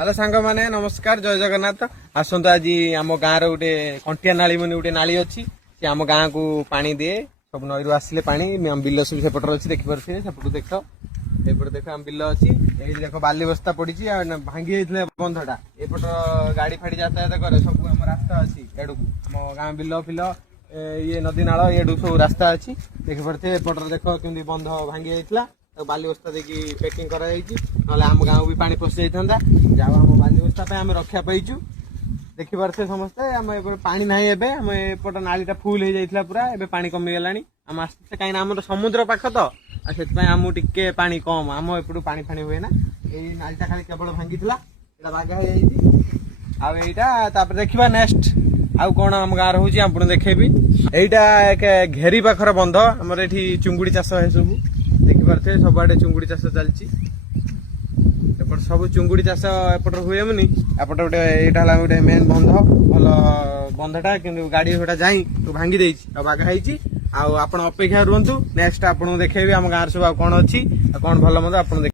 hello सांग माने नमस्कार जय जगन्नाथ आसत आज आम गाँव गोटे कंटिया नाली मन गोटे नाली अच्छी सी आम गाँ को पानी दिए सब नई आसिले पानी बिल सब सेपटर अच्छी देखिपे सेपट देख एपटे देख आम बिल अच्छी ये देख बाली बस्ता पड़ी भांगी जाते बंधटा एपट गाड़ी फाड़ी यातायात करे सब आम रास्ता अच्छी एडू आम गाँ बिल फिल ये नदी नाल एडू सब रास्ता अच्छी देखिपे एपटर देख केमती बंध भांगी जाइला बाली बस्ता देखी पैकिंग कराई ना आम गाँव भी पानी पशि जाता जाओ आम बाली बस्ता आम रक्षा पाइचु देखी पारे समस्ते आम पानी ना एम एपट नालीटा फुल हो जाता पूरा एबे पानी कमिगला आम आस्ते कहीं आम समुद्र पाख तो से आम टिके पानी कम आम एपटू पानी फाणी हुए ना यही नालीटा खाली केवल भांगी बागा हो यहाँ देखा नेक्स्ट आउ कौन आम गाँव रोचे आपको देखेबी यहीटा एक घेरी पाखर बंध आमर ये चुंगुड़ी चाष है सब देखिपे सबुआडे चुंगुड़ी चाष चलती सब चुंगुड़ी चाष एपट हुए मुनि एपट गोटे यहाँ गोटे मेन बंध भल बंधटा कि गाड़ी घोड़ा जाई तो भांगी देगी बागा होती आप अपेक्षा रुहतु नेक्स्ट आपको देखेबी आम गाँव सब कौन अच्छी कौन भल मत आप